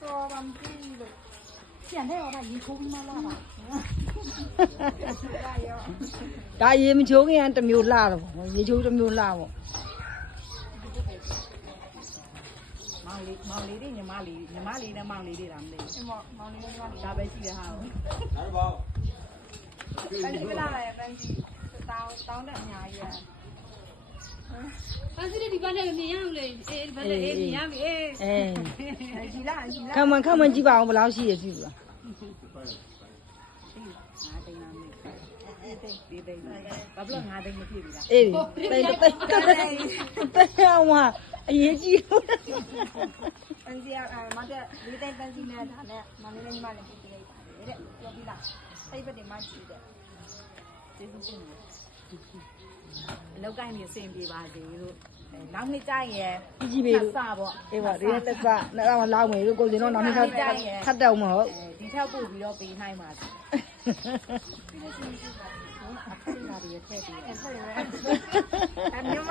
说咱们这个现在我把一抽嘛拉吧。ဒါရေမချိုးခင်ကတစ်မျိုးလှတော့ရေချိုးတစ်မျိုးလှပေါ့ မောင်လေးတွေညီမလေးနဲ့မောင်လေးတွေလားမသိ 什么？毛里面嘛？ ဒါပဲရှိတဲ့ဟာကို 但是不拉来，但是当的伢也。 ဘာစီဒီဘာလဲမြင်ရမလဲအေးဘာလဲအေးမြင်ရပြီအေး အဲ 是啦是啦。 ခမန်ကြည့်ပါအောင်ဘယ်လောက်ရှိရပြီလား ငါတိန်လာမေးဒီတိန်ဘာဖြစ်လို့ငါတိန်မဖြစ်ဘူးလား အေးတိတ်အောင်အရေးကြီးလို့ 但是妈的，你在担心呢，他呢，妈咪你妈来不给他的，要不啦？他一般得买几的。 ကျေးဇူးတင်တယ်အလောက်ကိုင်းနေအဆင်ပြေပါစေလို့နောက်နေ့ကျရင် ကြီးပြီလို့ စပေါ့ အေးပါဒီလက်စနောက်တော့လောက်မယ်လို့ကိုစင်တော့နောက်နေ့ထပ်တော့မဟုတ် ဒီထက်ပို့ပြီးတော့ပေးနိုင်ပါစေအဖေကတွေထည့်ပြီး 哎，你妈。